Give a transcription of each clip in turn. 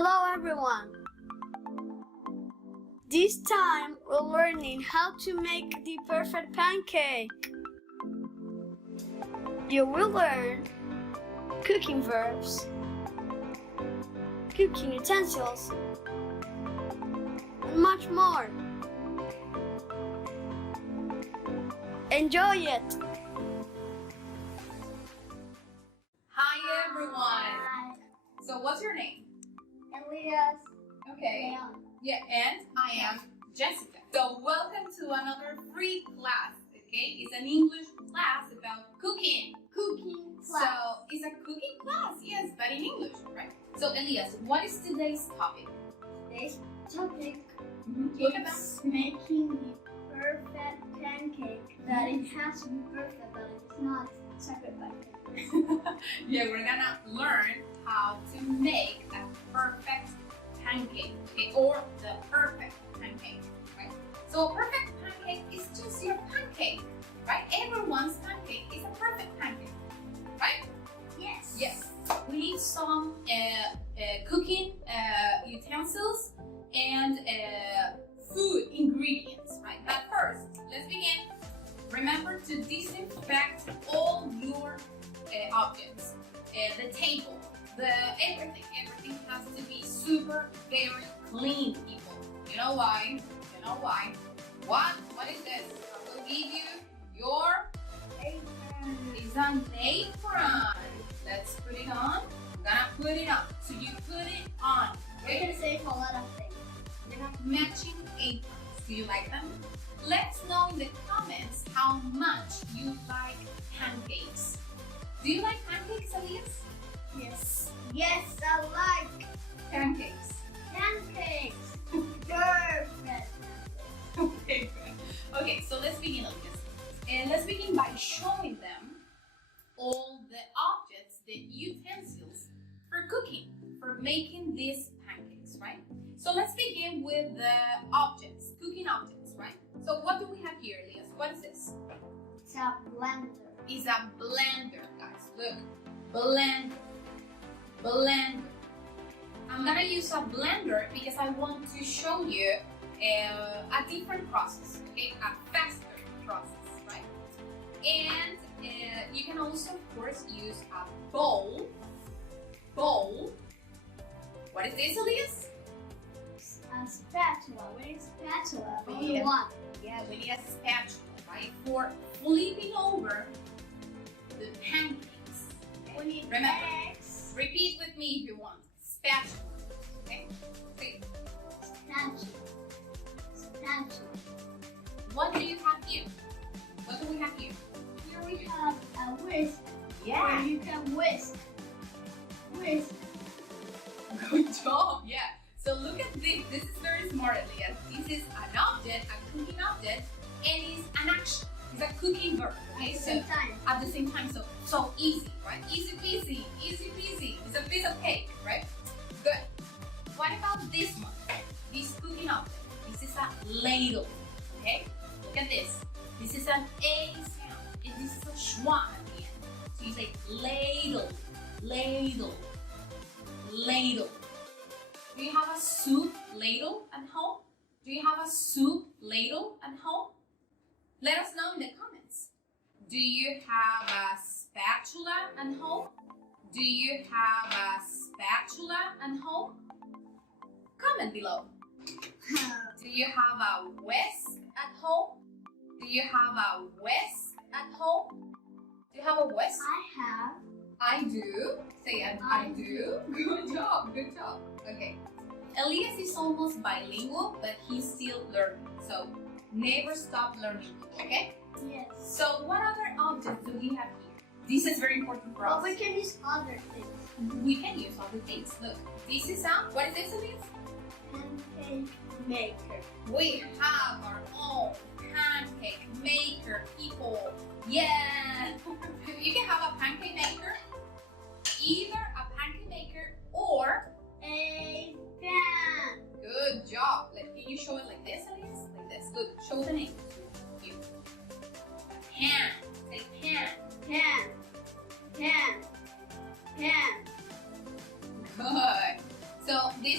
Hello everyone! This time we're learning how to make the perfect pancake. You will learn cooking verbs, cooking utensils, and much more. Enjoy it! Hi everyone! So what's your name? Elias. Okay. Yeah, and I am Jessica. So welcome to another free class, okay? It's an English class about cooking. Cooking So it's a cooking class, yes, but in English, right? So Elias, what is today's topic? Today's topic Look at that. is making the perfect pancake. That it has to be perfect, but it's not separate pancake. Yeah, we're gonna learn how to make a perfect pancake, okay? Or the perfect pancake, right? So a perfect pancake is just your pancake, right? Everyone's pancake is a perfect pancake, right? Yes. Yes. We need some cooking utensils and food ingredients, right? But first, let's begin. Remember to disinfect all your objects, the table, everything has to be super, very clean, people. You know why? You know why? What is this? I will give you your Apron. It's an apron. Let's put it on. I'm gonna put it on. So you put it on. We're gonna save a lot of things. We have matching aprons. Do you like them? Let us know in the comments how much you like pancakes. Do you like pancakes, Elias? Yes. Yes, I like Pancakes. pancakes. Perfect. Okay, good. Okay, so let's begin, Elias. And let's begin by showing them all the objects, the utensils for cooking, for making these pancakes, right? So let's begin with the objects, cooking objects, right? So what do we have here, Elias? What is this? It's a blender. It's a blender, guys. Look, blender. I'm gonna use a blender because I want to show you a different process, okay? A faster process, right? And you can also, of course, use a bowl. What is this, Elias? A spatula. We need spatula. We Only need a- one. Yeah, we need a spatula, right? For flipping over the pancakes. We need Remember, eggs. repeat with me if you want. Spatula, okay? Okay. Spatula. Spatula. What do you have here? What do we have here? Here we have a whisk. Yeah. Where you can whisk. Whisk. Good job, yeah. So look at this. This is very smart, Elias. This is an object, a cooking object, and it's an action. It's a cooking verb, okay? At the same time. At the same time, so easy, right? Easy peasy, easy peasy. It's a piece of cake, right? Good. What about this one? This cooking object. This is a ladle, okay? Look at this. This is an A sound, and this is a schwa at the end. So you say ladle, ladle, ladle. Do you have a soup ladle at home? Do you have a soup ladle at home? Let us know in the comments. Do you have a spatula at home? Do you have a spatula at home? Comment below. Do you have a whisk at home? Do you have a whisk at home? Do you have a whisk? I have. I do. Say I do. Good job, good job. Okay. Elias is almost bilingual, but he's still learning. So never stop learning, okay? Yes. So what other objects do we have here? This is very important for us. But we can use other things. We can use other things. Look, this is what is this, Elias? Pancake maker. We have our own pancake maker, people. Yeah! You can have a pancake maker, either a pancake maker or A pan. good job. Can you show it like this, Elias? Like this. Look, show the name. You. Pan. Say pan. Pan. Pan. Pan. Good. So this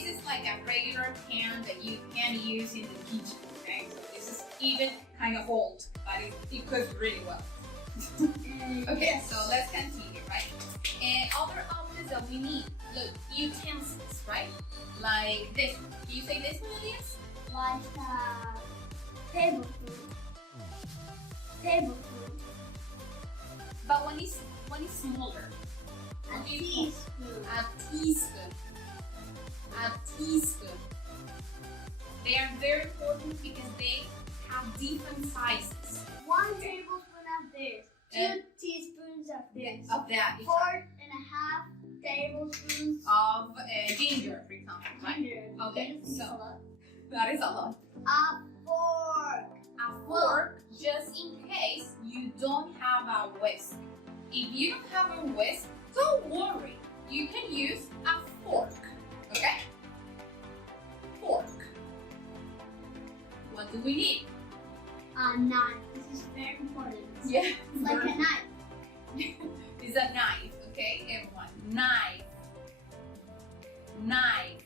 pan that you can use in the kitchen. Okay, so this is even kind of old, but it cooks really well. Okay, so let's continue, right? And other objects that we need, look, utensils, right? Like this one. Can you say this one, Elias? Like tablespoon. Tablespoon. But one is smaller. A teaspoon. A teaspoon. A teaspoon. They are very important because they have different sizes. 1 tablespoon of this. 2 teaspoons of this. Of that. 4.5 tablespoons of ginger, for example. Right? ginger. Okay, This is so a lot. that is a lot. A fork. A fork, just in case you don't have a whisk. If you don't have a whisk, don't worry. You can use a fork. Okay? Fork. What do we need? A knife. This is very important. Yeah. Like a knife. It's a knife, okay, everyone? Knife. Knife.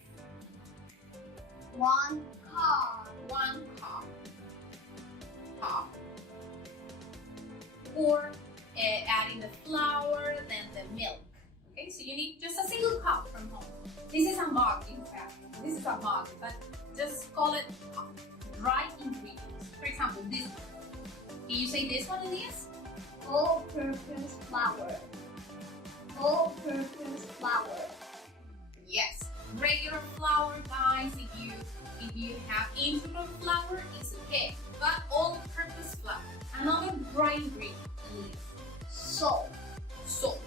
1 cup. 1 cup. Cup. Or adding the flour, then the milk. Okay, so you need just a single cup from home. This is a mug, in fact. This is a mug, but just call it dry ingredients. For example, this one. Can you say this one, Elias? All-purpose flour. All-purpose flour. Yes. Regular flour, guys, if you have integral flour, it's okay. But all-purpose flour. Another dry ingredient, Elias. Salt. Salt.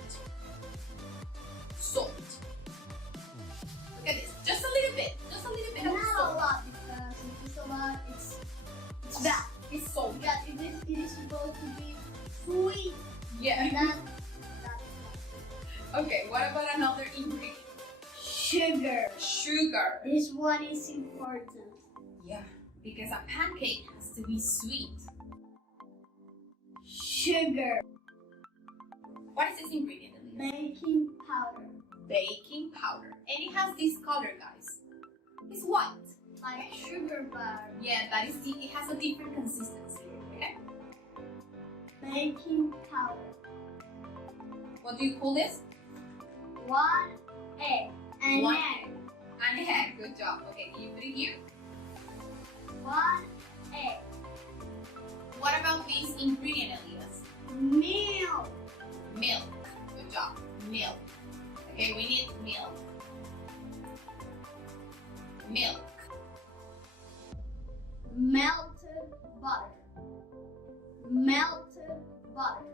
Salt. Look at this. Just a little bit. Just a little bit of Not a salt. lot because if it's a lot, it's bad. It's salt. Because it is supposed to be sweet. Yeah. That's Okay, what about another ingredient? sugar. Sugar. This one is important. Yeah, because a pancake has to be sweet. Sugar. What is this ingredient, Elias? Baking powder. Baking powder. And it has this color, guys. It's white. Like sugar butter. Yeah, it has a different consistency. Okay? Baking powder. What do you call this? 1 egg. An One egg. An egg. Good job. Okay, can you put it here? 1 egg. What about this ingredient, Elias? Milk. Milk. Good job. Milk. Okay, we need milk. Milk. Melted butter. Melted butter.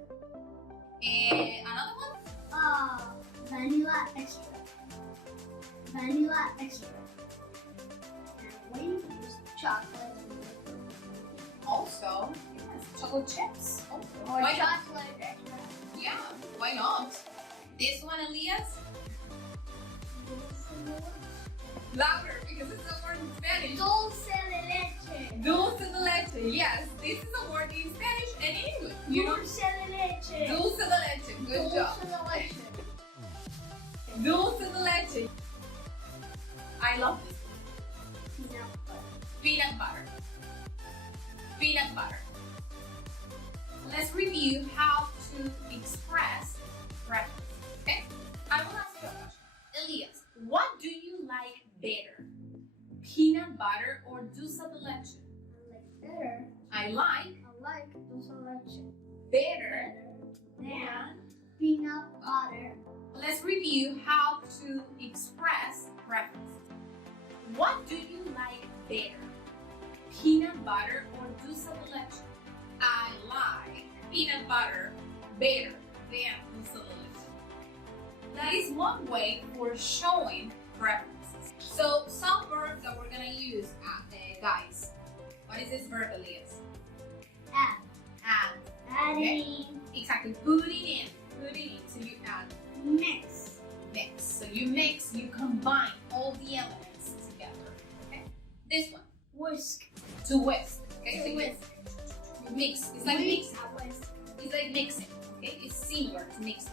And another one? Vanilla extract. Vanilla extract. And we use chocolate. Also, it has chocolate chips. Also. Or Why not? chocolate extract. Yeah, why not? This one, Elias? Louder, because it's a word in Spanish. Dulce de leche. Dulce de leche. Yes, this is a word in Spanish and in English. You know? Dulce de leche. Dulce de leche. Good job. Dulce de leche. Dulce de leche. I love this. Peanut butter. Peanut butter. Peanut butter. Let's review how to express preference. Okay? I will ask you a question. Elias, what do you like better? Peanut butter or dulce de leche? Better. I like I like dulce de leche. better Than than. peanut butter. Let's review how to express preference. What do you like better? Peanut butter or dulce de leche? I like peanut butter better than dulce de leche. That is one way for showing preferences. So some verbs that we're gonna use, guys. What is this verb, Elias? Add. Add. Adding. Exactly. Putting in. Putting in. So you add. Mix. Mix. So you mix. You combine all the elements together. Okay. This one. Whisk. To whisk. Okay. To So whisk. you mix. It's like mixing. A whisk. It's like mixing. Okay. It's similar to mixing.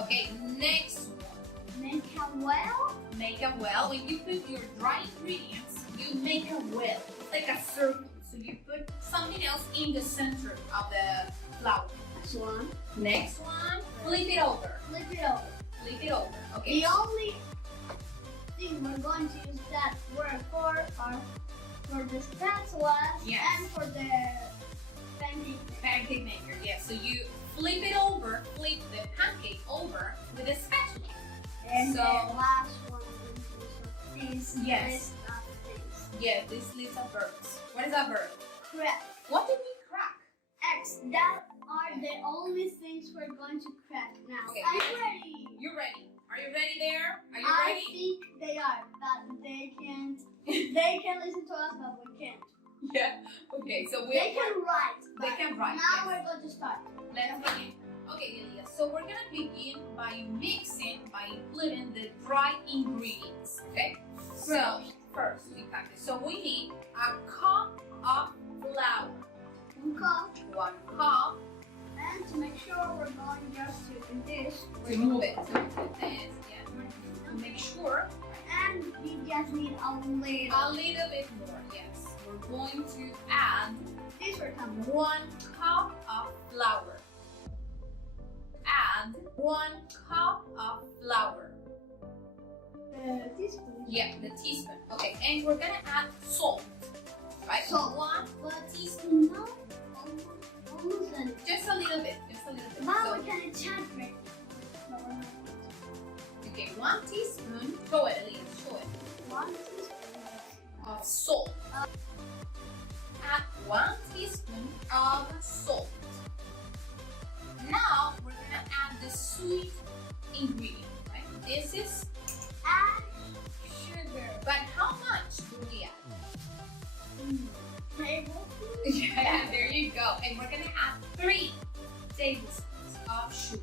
Okay. Next one. Make a well? Make a well. When you put your dry ingredients, you make a well. It's like a circle. So you put something else in the center of the flour. Next one. Next one. Flip it over. Flip it over. Flip it over. Okay. The only thing we're going to use that word for are for the spatula and for the pancake maker. Yes. So you flip it over, flip the pancake over with a spatula. And so, the last one is list of things. Yeah, this list of verbs. What is a verb? Crack. What do we crack? X. That are the only things we're going to crack now. Okay, I'm ready. You're ready. Are you ready there? Are you I ready? think they are, but they can't. They can listen to us, but we can't. Yeah. Okay. So they can write. They can write. Now we're going to start. Let's begin. Okay, Elia. So we're gonna begin by mixing, by including the dry ingredients. Okay. So first we practice. So we need a cup of flour. 1 cup. 1 cup. And to make sure we're going just to do this. To move it. To do this. Yeah. To make sure. And we just need a little. A little bit more. Yes. We're going to add. This will come. 1 cup of flour. Add 1 cup of flour. The teaspoon. Yeah, the teaspoon. Okay, and we're gonna add salt. Right? Salt. 1 teaspoon. No. Almost any. Just a little bit. Just a little bit. But So, we can exaggerate. okay, 1 teaspoon. Show it, Elise. Show it. 1 teaspoon Of salt. Add 1 teaspoon of salt. Now we're gonna add the sweet ingredient. Right? This is add sugar. But how much do we add? Tablespoon. Yeah, there you go. And we're gonna add 3 tablespoons of sugar.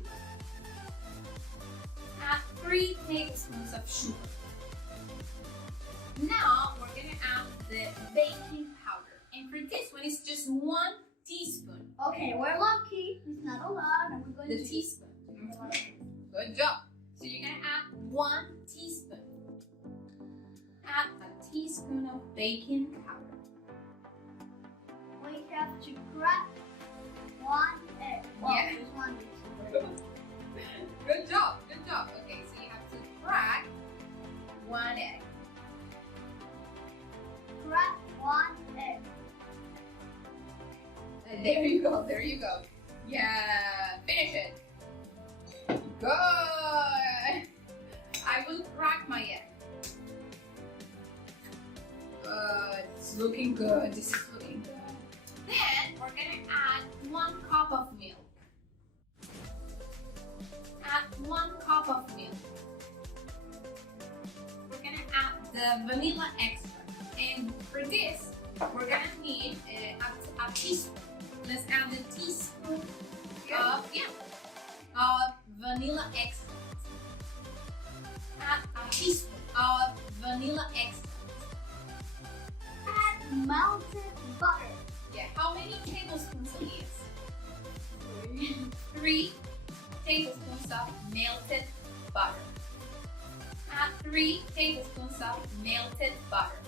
Add 3 tablespoons of sugar. Now we're gonna add the baking powder. And for this one, it's just 1 teaspoon. Okay, we're lucky. It's not a lot, and we're going The to teaspoon. Good job. So you're gonna add 1 teaspoon. Add a teaspoon of baking powder. We have to crack 1 egg. Well, Yeah. just 1 egg. Good job. Good job. Okay, so you have to crack 1 egg. Crack 1 egg. And there you go. There you go. Yeah. Finish it. Good. I will crack my egg. Good. It's looking good. This is looking good. Then we're gonna add 1 cup of milk. Add 1 cup of milk. We're gonna add the vanilla extract. And for this, we're gonna need a teaspoon. Let's add the teaspoon of vanilla extract. Add a teaspoon of vanilla extract. Add melted butter. Yeah, how many tablespoons it is? 3 tablespoons of melted butter. Add 3 tablespoons of melted butter.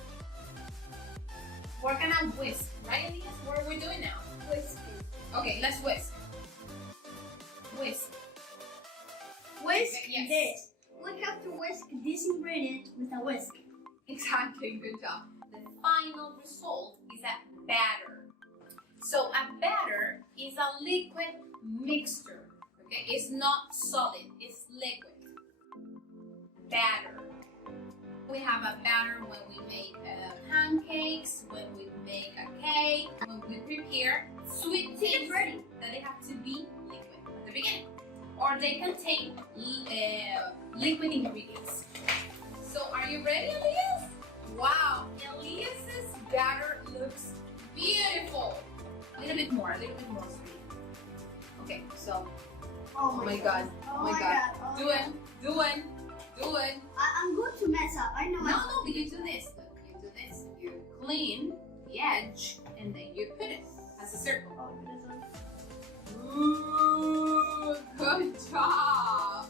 We're gonna whisk, right, Elias? What are we doing now? Whisking. Okay, let's whisk. Whisk. Whisk Yes. this. We have to whisk this ingredient with a whisk. Exactly, good job. The final result is a batter. So a batter is a liquid mixture. Okay, it's not solid, it's liquid. Batter. We have a batter when we make pancakes, when we make a cake, when we prepare sweet things ready, that they have to be liquid at the beginning. Or they contain liquid ingredients. So are you ready, Elias? Wow, Elias's batter looks beautiful. A little bit more sweet. Okay, so, oh my god. Do it. I'm going to mess up. I know. No, you do this. Look, you do this. You clean the edge and then you put it as a circle. Ooh, good job.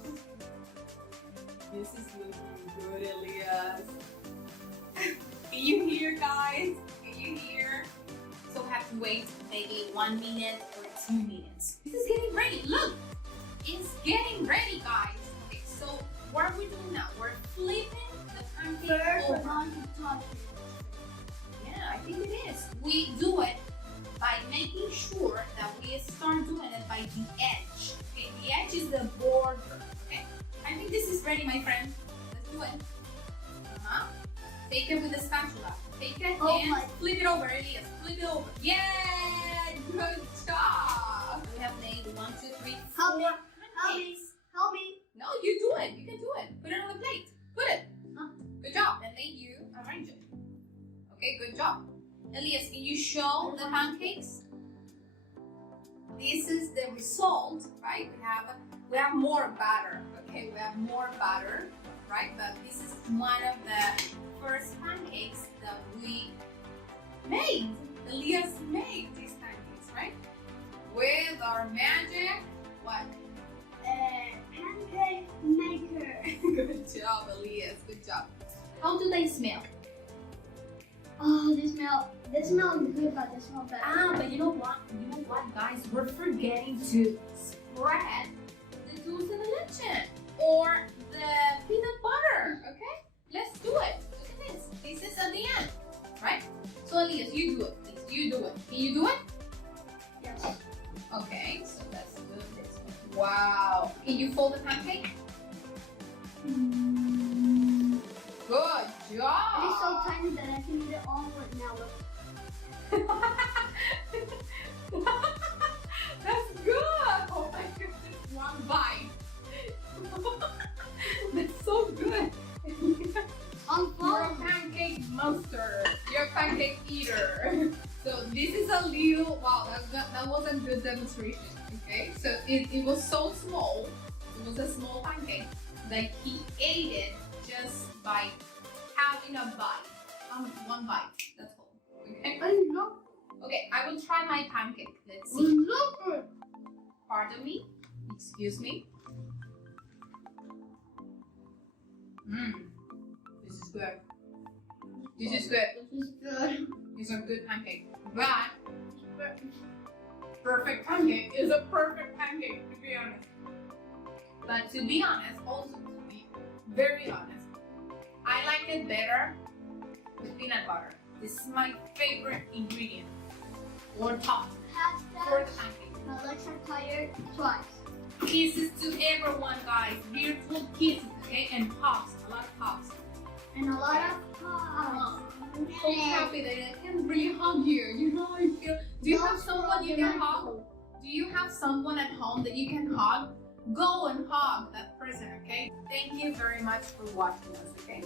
This is minute or 2 minutes. This is getting ready. Look, it's getting ready, guys. Okay, so what are we doing now? We're flipping the pancake First, we're over. going to touch it. Yeah, I think it is. We do it by making sure that we start doing it by the edge. Okay, the edge is the border. Okay, I think this is ready, my friend. Let's do it. Take it with the spatula. Take it and flip it over, Elias. Flip it over. Yeah, good job. We have made 1, 2, 3, 4 pancakes. Help me. No, you do it. You can do it. Put it on the plate. Put it. Good job. And then you arrange it. Okay, good job. Elias, can you show the pancakes? This is the result, right? We have more batter. Okay, we have more batter, right? But this is one of the first pancakes that we made. Elias made these pancakes, right? With our magic, what? Pancake maker. Good job, Elias. Good job. How do they smell? Oh, they smell good, but they smell bad. But you know what, guys? We're forgetting to spread the dulce de leche or the peanut butter. Okay, let's do it. Look at this. This is at the end, right? So Elias, you do it, please. You do it. Can you do it? Yes. Okay, so let's do this one. Wow. Can you fold the pancake? Good job. It's so tiny that I can eat it all right now. That's good. Oh my goodness, one bite. That's so good. You're a pancake monster. You're a pancake eater. So this is a little, wow, that was a good demonstration. Okay, so it was so small. It was a small pancake that he ate it just by having a bite. One bite. That's all. Okay. Okay, I will try my pancake. Let's see. Pardon me. Excuse me. This is good. This is good. This is good. It's a good pancake. But perfect pancake is a perfect pancake, to be honest. But to be honest, also to be very honest, I like it better with peanut butter. This is my favorite ingredient or top for the pancake. My legs are tired twice. Kisses to everyone, guys. Virtual kisses, okay? And hugs, a lot of hugs. And a lot of hugs. I'm so happy that I can really hug you. You know how I feel. Do you have someone you can hug? Do you have someone at home that you can hug? Go and hug that person, okay? Thank you very much for watching us, okay?